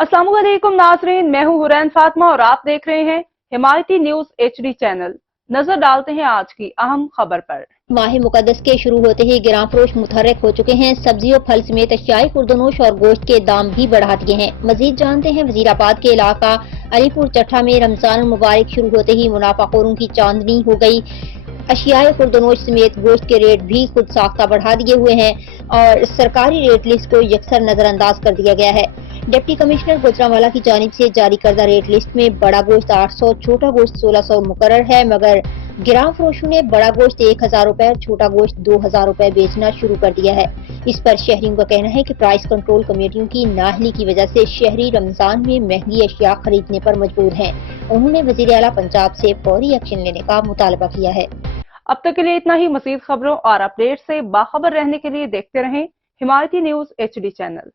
अस्सलाम वालेकुम नाज़रीन, मैं हूं हुरैन फातिमा और आप देख रहे हैं हिमायती न्यूज HD चैनल। नजर डालते हैं आज की अहम खबर पर। माह मुकद्दस के शुरू होते ही गिरां फरोश मुतहर्रिक हो चुके हैं। सब्जियों, फल समेत अशियाई खुर्दनोश और गोश्त के दाम भी बढ़ा दिए हैं। मजीद जानते हैं वजीराबाद के इलाका अलीपुर चट्ठा में रमजान मुबारक शुरू होते ही मुनाफाखोरों की चांदनी हो गई। अशियाई खुर्दनोश समेत गोश्त के रेट भी खुद साख्ता बढ़ा दिए हुए हैं और सरकारी रेट लिस्ट को यकसर नजरअंदाज कर दिया गया है। डिप्टी कमिश्नर गुजरांवाला की जानिब से जारी करदा रेट लिस्ट में बड़ा गोश्त 800, छोटा गोश्त 1600 मुकर्रर है, मगर गिरां फरोशों ने बड़ा गोश्त 1000 रुपए, छोटा गोश्त 2000 रुपए बेचना शुरू कर दिया है। इस पर शहरियों का कहना है कि प्राइस कंट्रोल कमेटियों की नाअहली की वजह से शहरी रमजान में महंगी अशिया खरीदने पर मजबूर हैं। उन्होंने वजीर आला पंजाब से फौरी एक्शन लेने का मुतालबा किया है। अब तक के लिए इतना ही। मजीद खबरों और अपडेट से बाखबर रहने के लिए देखते रहें हिमायती न्यूज HD चैनल।